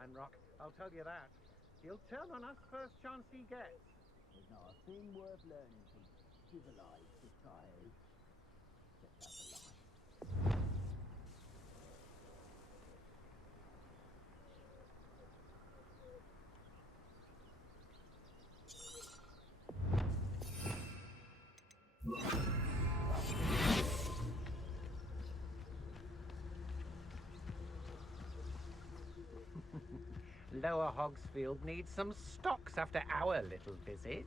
Ranrock, I'll tell you that. He'll turn on us first chance he gets. There's not a thing worth learning from civilized society. Just have a lie. Lower Hogsfield needs some stocks after our little visit.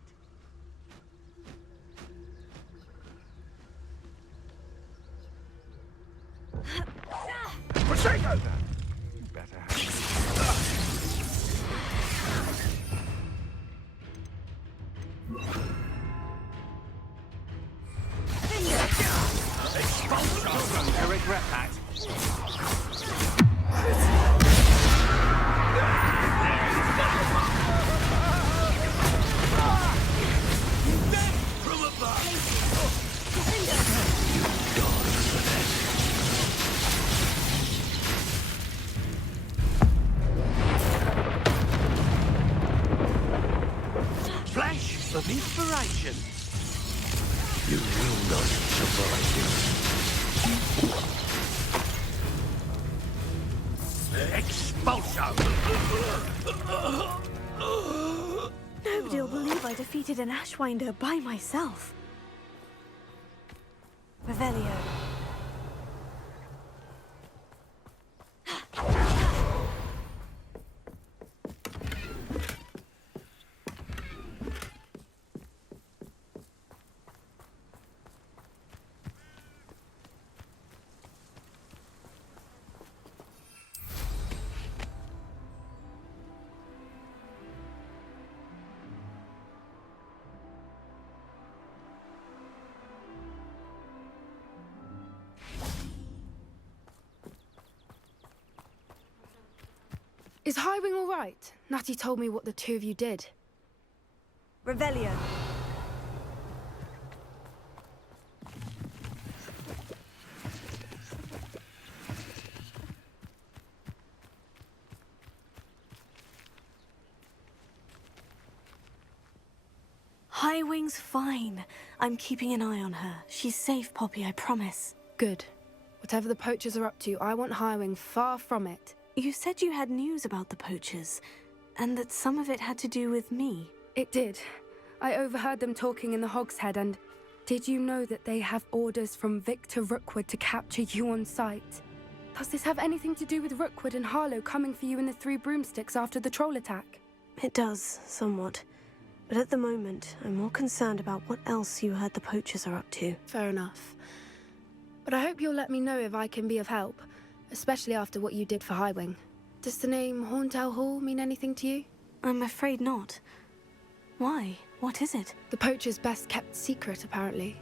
Prosecco! You better have I regret that. from above! Flash of inspiration! You will not survive this. Expulso! Nobody will believe I defeated an Ashwinder by myself. Revelio. Is Highwing all right? Natty told me what the two of you did. Revelio. Highwing's fine. I'm keeping an eye on her. She's safe, Poppy, I promise. Good. Whatever the poachers are up to, I want Highwing far from it. You said you had news about the poachers, and that some of it had to do with me. It did. I overheard them talking in the Hogshead, and did you know that they have orders from Victor Rookwood to capture you on sight? Does this have anything to do with Rookwood and Harlow coming for you in the Three Broomsticks after the troll attack? It does, somewhat. But at the moment, I'm more concerned about what else you heard the poachers are up to. Fair enough. But I hope you'll let me know if I can be of help, especially after what you did for Highwing. Does the name Horntail Hall mean anything to you? I'm afraid not. Why? What is it? The poachers' best kept secret, apparently.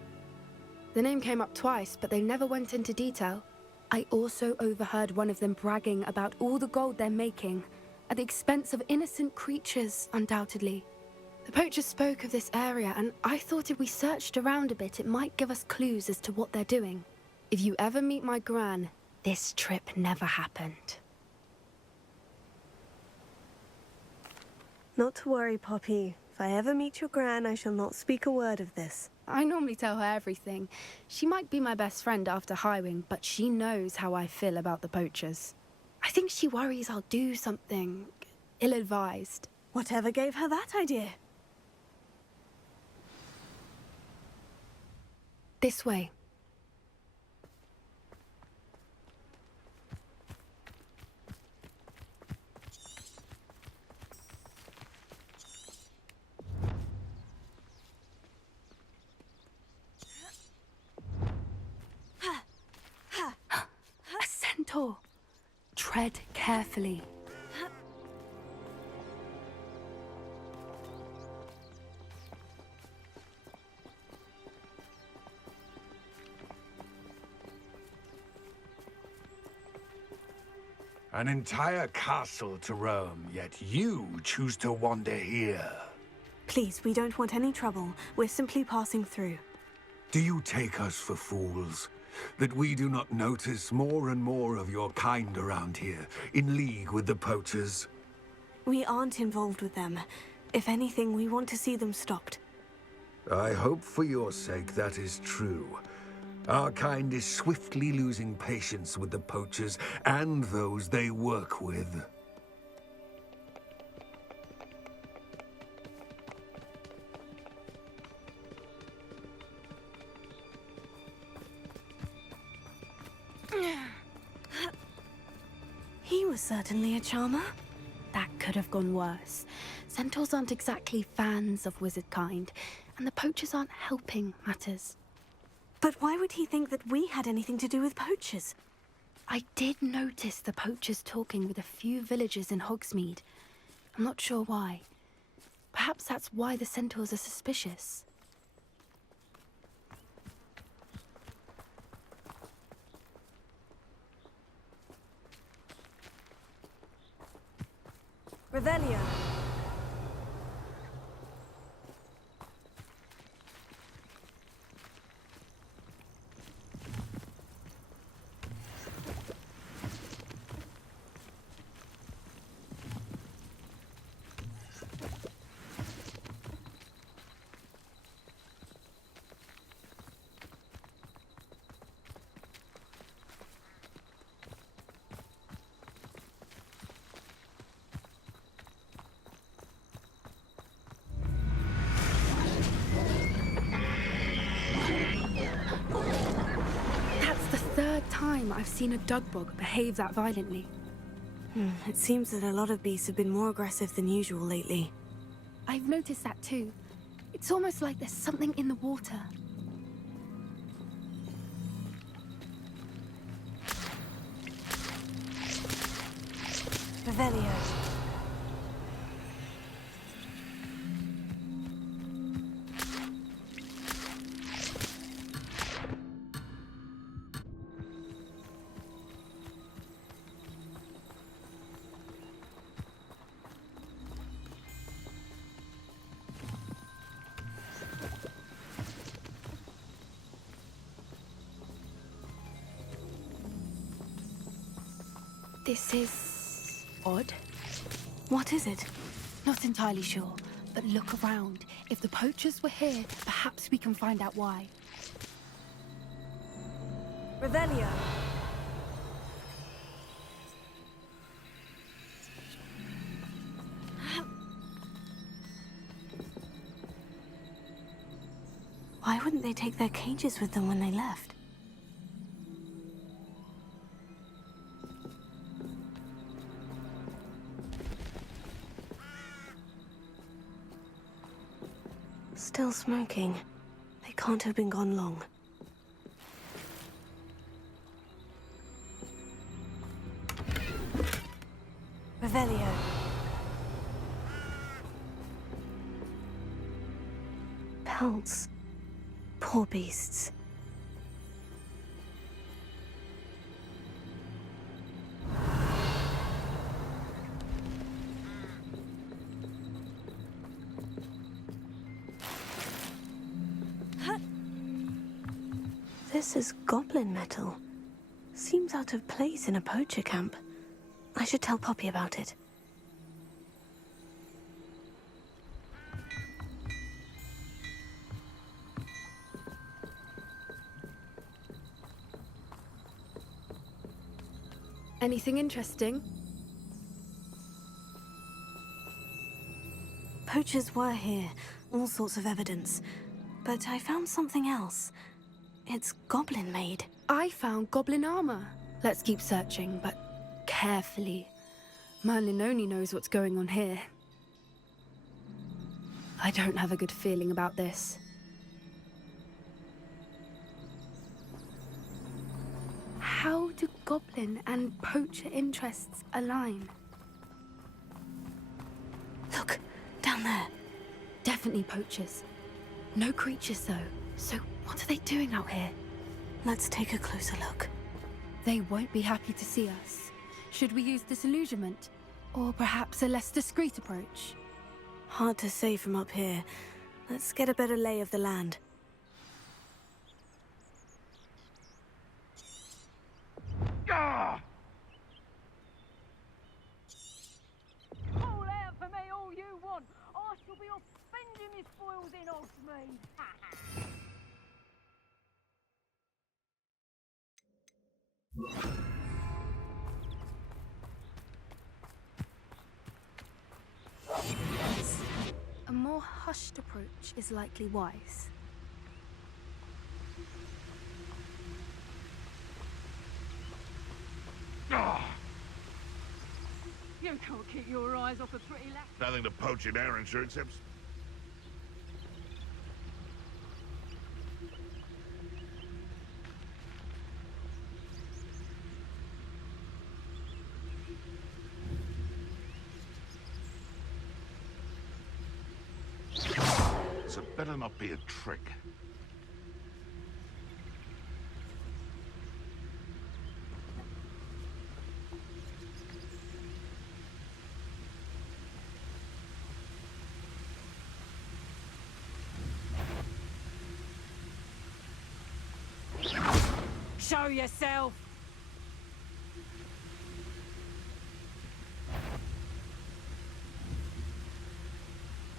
The name came up twice, but they never went into detail. I also overheard one of them bragging about all the gold they're making, at the expense of innocent creatures, undoubtedly. The poachers spoke of this area, and I thought if we searched around a bit, it might give us clues as to what they're doing. If you ever meet my gran, this trip never happened. Not to worry, Poppy. If I ever meet your gran, I shall not speak a word of this. I normally tell her everything. She might be my best friend after Highwing, but she knows how I feel about the poachers. I think she worries I'll do something ill-advised. Whatever gave her that idea? This way. A centaur. Tread carefully. An entire castle to roam, yet you choose to wander here. Please, we don't want any trouble. We're simply passing through. Do you take us for fools? That we do not notice more and more of your kind around here, in league with the poachers? We aren't involved with them. If anything, we want to see them stopped. I hope for your sake that is true. Our kind is swiftly losing patience with the poachers and those they work with. He was certainly a charmer. That could have gone worse. Centaurs aren't exactly fans of wizard kind, and the poachers aren't helping matters. But why would he think that we had anything to do with poachers? I did notice the poachers talking with a few villagers in Hogsmeade. I'm not sure why. Perhaps that's why the centaurs are suspicious. Revelio. Time I've seen a dugbog behave that violently. It seems that a lot of beasts have been more aggressive than usual lately. I've noticed that too. It's almost like there's something in the water. Revelio. This is odd. What is it? Not entirely sure, but look around. If the poachers were here, perhaps we can find out why. Revelio. Why wouldn't they take their cages with them when they left? Still smoking. They can't have been gone long. Revelio. Pelts. Poor beasts. This is goblin metal. Seems out of place in a poacher camp. I should tell Poppy about it. Anything interesting? Poachers were here, all sorts of evidence. But I found something else. It's goblin-made. I found goblin armor. Let's keep searching, but carefully. Merlin only knows what's going on here. I don't have a good feeling about this. How do goblin and poacher interests align? Look, down there. Definitely poachers. No creatures, though. So what are they doing out here? Let's take a closer look. They won't be happy to see us. Should we use disillusionment? Or perhaps a less discreet approach? Hard to say from up here. Let's get a better lay of the land. Pull be off spending his spoils in Hogsmeade. A more hushed approach is likely wise. You can't keep your eyes off a pretty lass. Nothing to poach in Arrowshire except... So better not be a trick. Show yourself!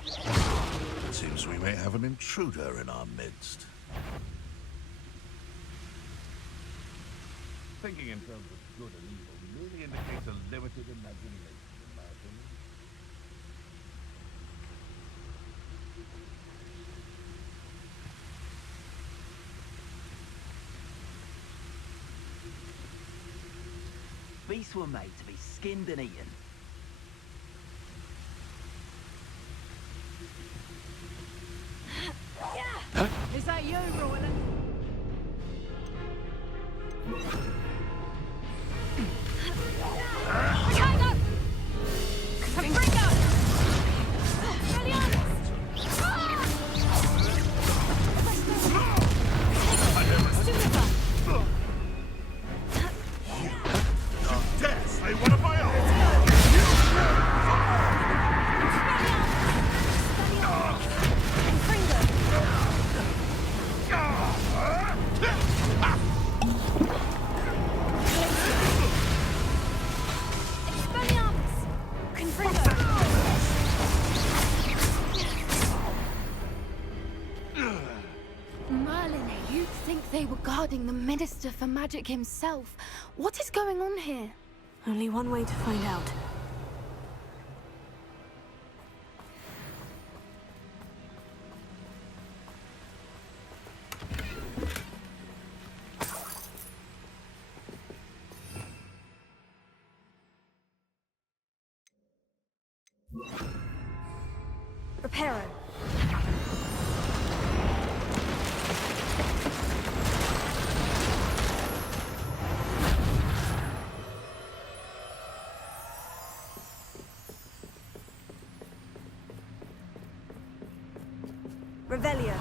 It seems we may have an intruder in our midst. Thinking in terms of good and evil really indicates a limited imagination, in my opinion. Beasts were made to be skinned and eaten. Is that you, Royland? Ricardo! Confringo! Say one of my own! Merlin, you'd think they were guarding the Minister for Magic himself. What is going on here? Only one way to find out. Reparo. Revelio.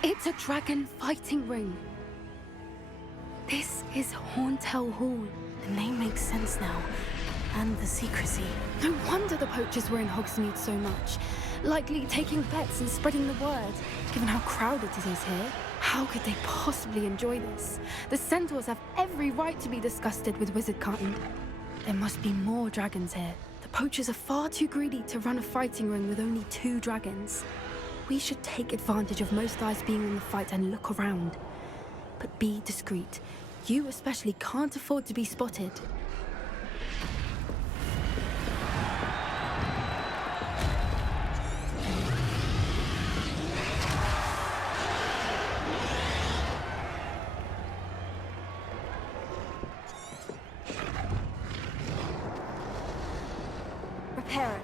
It's a dragon fighting ring. This is Horntail Hall. The name makes sense now. And the secrecy. No wonder the poachers were in Hogsmeade so much. Likely taking bets and spreading the word, given how crowded it is here. How could they possibly enjoy this? The centaurs have every right to be disgusted with wizard cutting. There must be more dragons here. The poachers are far too greedy to run a fighting ring with only 2 dragons. We should take advantage of most eyes being on the fight and look around. But be discreet. You especially can't afford to be spotted. Reparo.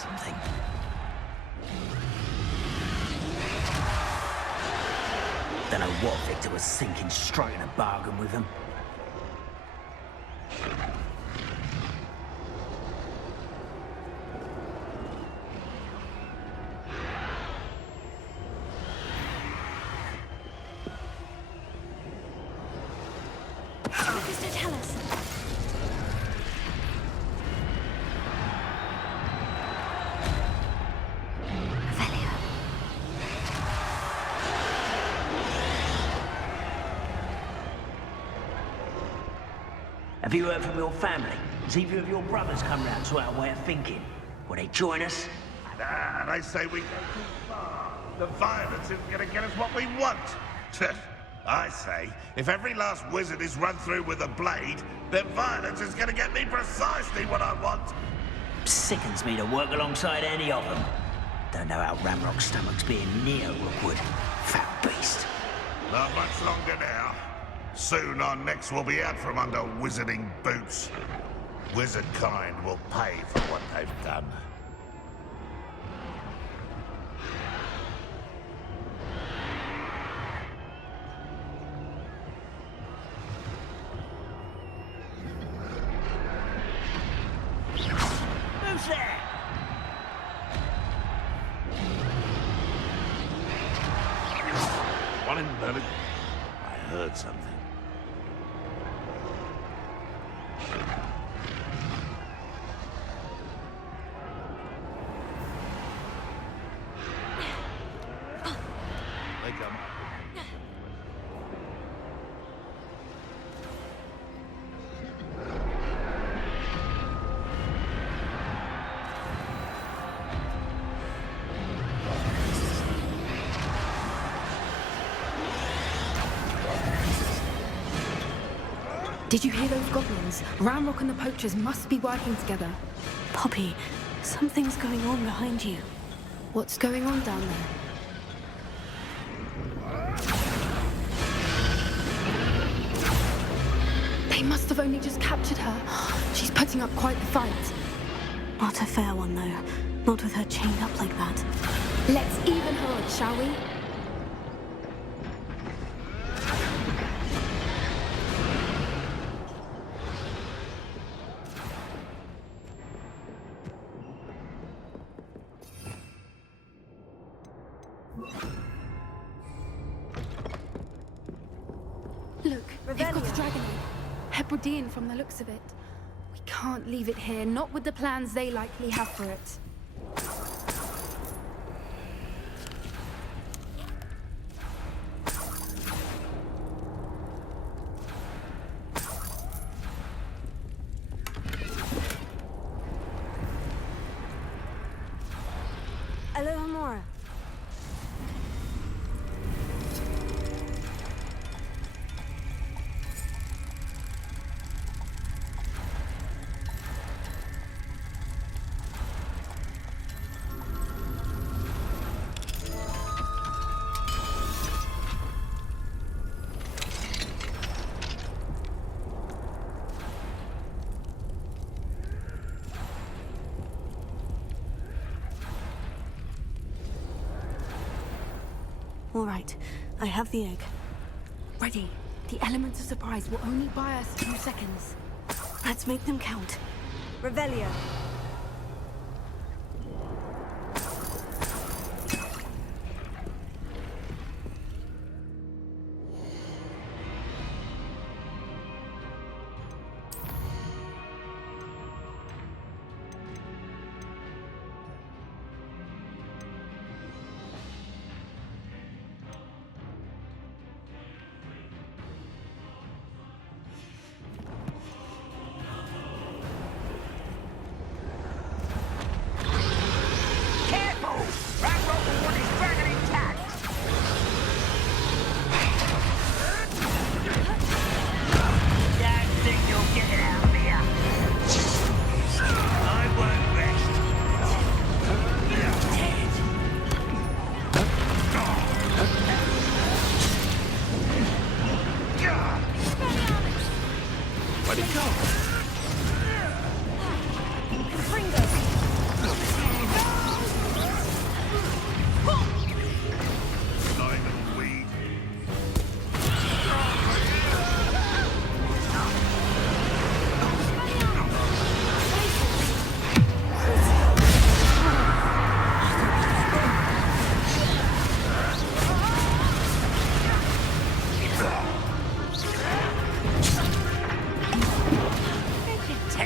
something. Don't know what Victor was thinking, striking a bargain with him. Mr. Tell us. Revelio. Have you heard from your family? Has either of your brothers come round to our way of thinking? Will they join us? Nah, they say we go too far. The violence isn't gonna get us what we want. I say, if every last wizard is run through with a blade, then violence is gonna get me precisely what I want. Sickens me to work alongside any of them. Don't know how Ramrock's stomach's being near Rookwood. Foul beast. Not much longer now. Soon our necks will be out from under wizarding boots. Wizard kind will pay for what they've done. Who's there? Morning, Merlin. I heard something. They come. Did you hear those goblins? Ramrock and the poachers must be working together. Poppy, something's going on behind you. What's going on down there? They must have only just captured her. She's putting up quite the fight. Not a fair one, though. Not with her chained up like that. Let's even her odds, shall we? Look, they've got a dragon egg. Hebridean from the looks of it. We can't leave it here, not with the plans they likely have for it. Alohomora. All right, I have the egg. Ready. The elements of surprise will only buy us a few seconds. Let's make them count. Revelio.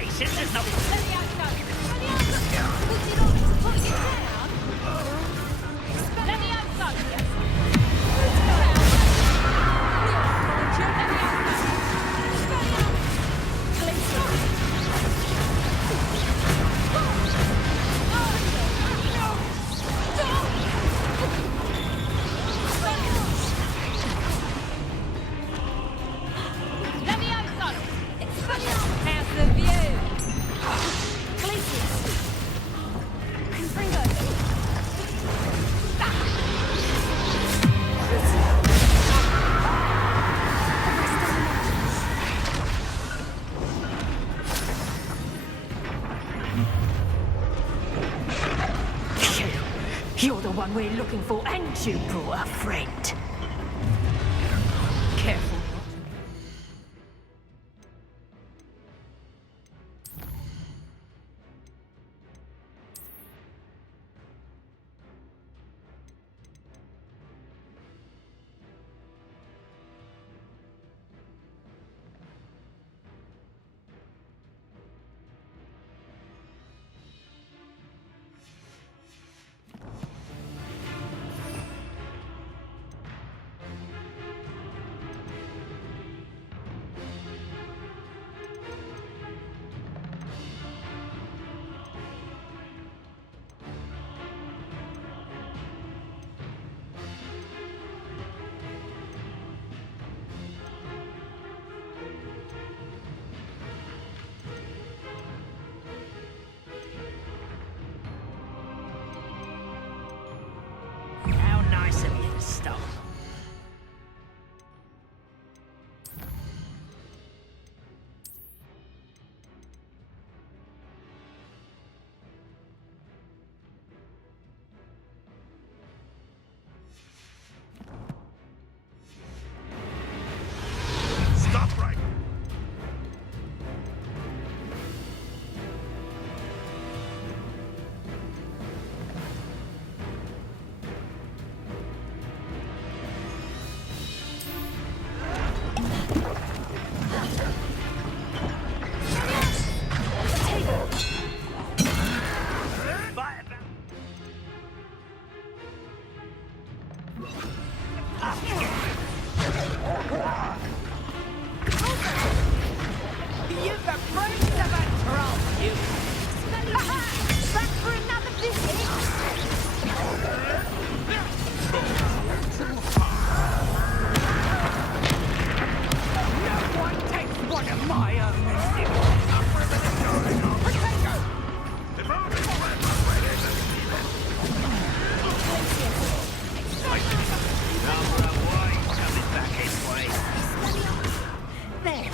patience. There's no... Let me out, go. Let me out, go. Would you like to put you down? Let me out, go. Yes. Let's go out. Let me out, go. Let me out. Please stop. Let me out, son. How's the view? Glaciers. Confringo. You're the one we're looking for, and you brought a friend. Careful. How nice of you to stop. Stop right. You've got brains of a troll, you. Back for another visit. No one takes one of my own and lives. If only Fred was ready Number of white coming back his way. There.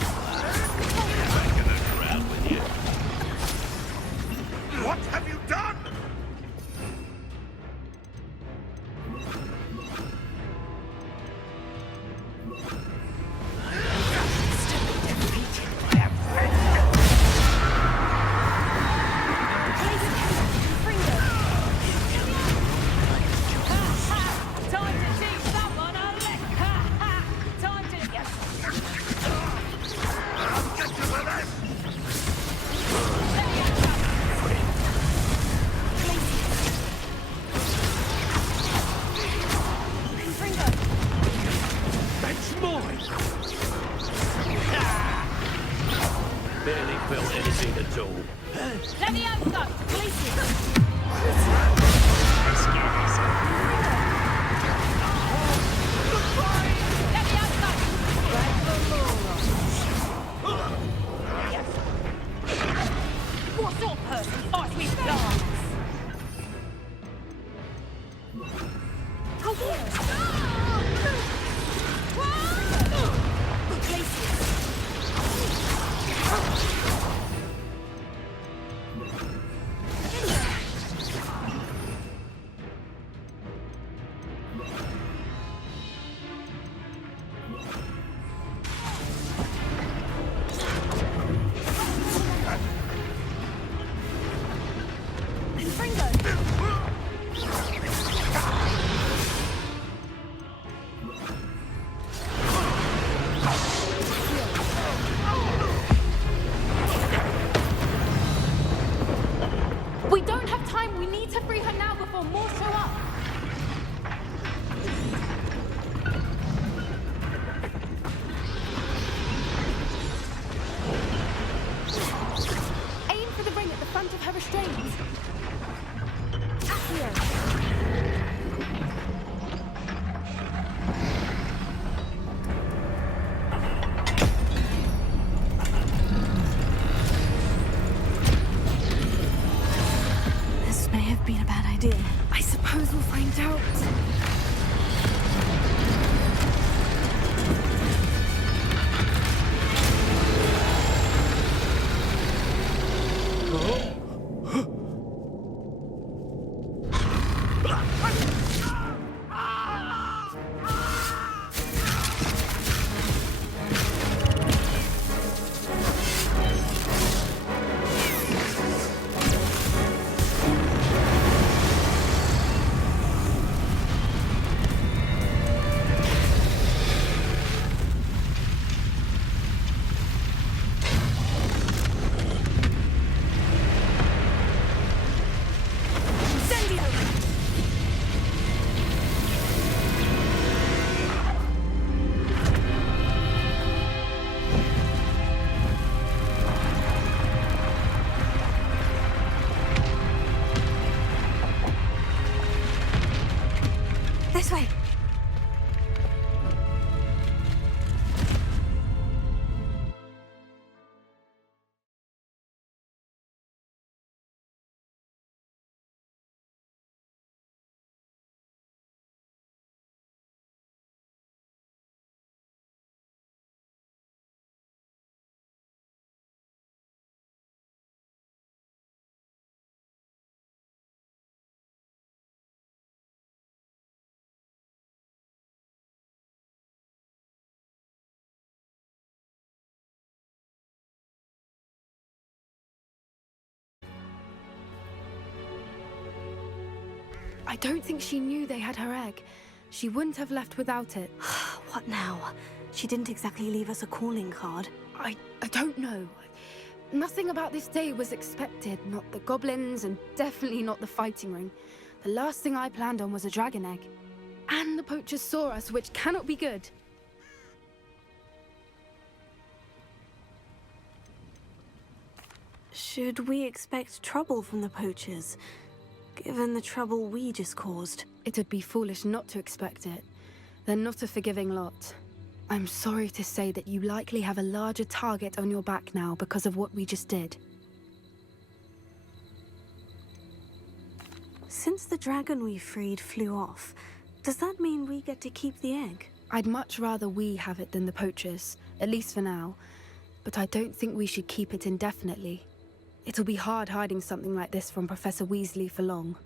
What have you done? Time to teach someone a lesson. Time to... I'll get you for this! That's mine! Barely felt anything at all. Let me out, go. Glaciers. Let's get this. Let me out, go. Right for more. What sort of person fights with guns? Oh, yeah. Glaciers. free her now before more show up. Aim for the ring at the front of her restraints. Accio. Been a bad idea. I suppose we'll find out. This way. I don't think she knew they had her egg. She wouldn't have left without it. What now? She didn't exactly leave us a calling card. I don't know. Nothing about this day was expected. Not the goblins, and definitely not the fighting ring. The last thing I planned on was a dragon egg. And the poachers saw us, which cannot be good. Should we expect trouble from the poachers, given the trouble we just caused? It would be foolish not to expect it. They're not a forgiving lot. I'm sorry to say that you likely have a larger target on your back now because of what we just did. Since the dragon we freed flew off, does that mean we get to keep the egg? I'd much rather we have it than the poachers, at least for now. But I don't think we should keep it indefinitely. It'll be hard hiding something like this from Professor Weasley for long.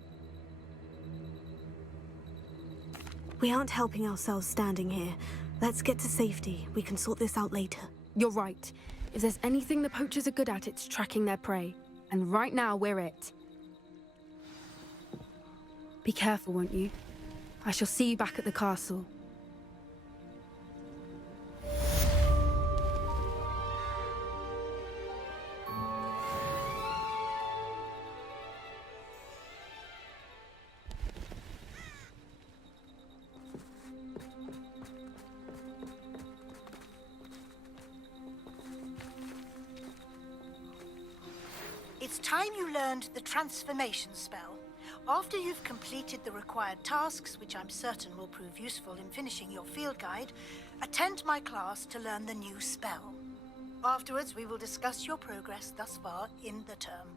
We aren't helping ourselves standing here. Let's get to safety. We can sort this out later. You're right. If there's anything the poachers are good at, it's tracking their prey. And right now, we're it. Be careful, won't you? I shall see you back at the castle. It's time you learned the transformation spell. After you've completed the required tasks, which I'm certain will prove useful in finishing your field guide, attend my class to learn the new spell. Afterwards, we will discuss your progress thus far in the term.